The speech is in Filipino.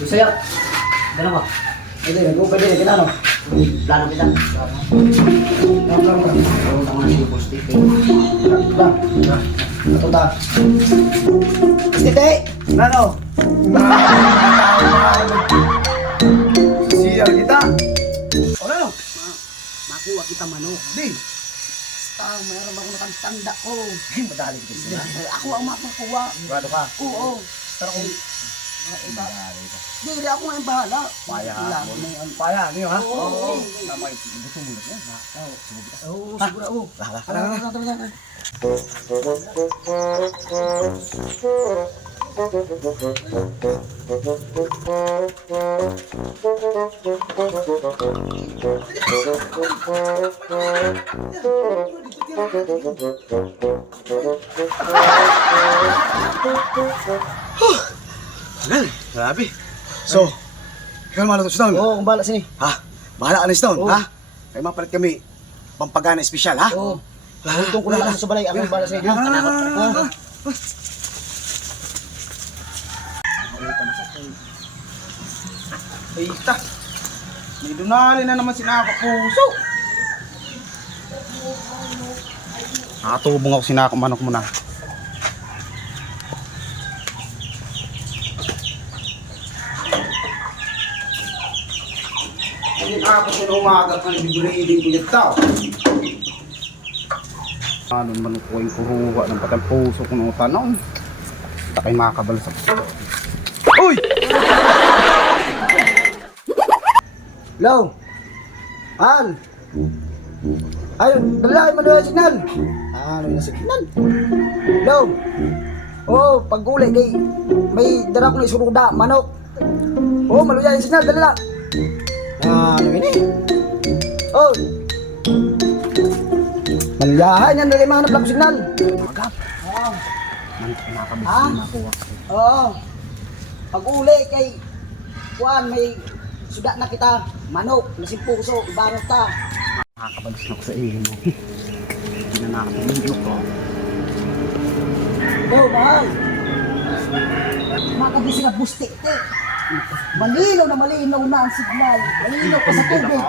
Sa'yo. Ganun ko. Hindi, nag-upay din. Kinano? Plano kita. Plano. Ang plano. Ba? Ito ta. Istite! Plano? Siyar kita. O ano? Makuha kita manok. Di. Basta, mayroon ako nakantanda ko. Ay, madali kita sila. Ako ang makukuha. Sigurado ka. Oo. Pero kung Madali ka. Hindi, ako nga yung bahala. Paya ha? Paya, yun ha? Oo. Tama yung gusto mo na yan. Oo, siguro. Oo. Tara, tara. Tagal, grabe. So, ikaw naman ito, Stone. Oo, kung bahala sini. Ha? Bahala ka na, Stone, Oo. ha? Kaya mapalit kami pampagana espesyal, ha? Oo. Huwag ko na sa balay. Ako yung bahala sini. Ha? ah. Ay, ta. May dunali na naman si Nakapuso. Nakatubong ako si Nakamanok mo Hindi ako sa umaga ka nag-breeding ulit tao. Ano man ko yung kuruha ng patang puso ko ng tanong. Kita kay makabal sa Uy! Hello? Al? Ay, dalahin mo na yung signal. Ano yung signal? Hello? Oh, pag-uli kay may dara ko na isuruda, manok. Oh, maluya yung signal, dala. Ano eh? Oh, Maluyahan yan, nagay mga hanap signal. Agap. Oo. Ha? Oo. Pag uli kay Juan, may suda na kita. Manok, nasing puso, ibanot ta. Nakakabalis na ko sa iyo mo. Hindi na nakapamilyo ko. Oo, mahal. Makabisi na bustik te. Malinaw na malinaw na ang signal. Malinaw pa sa tubig.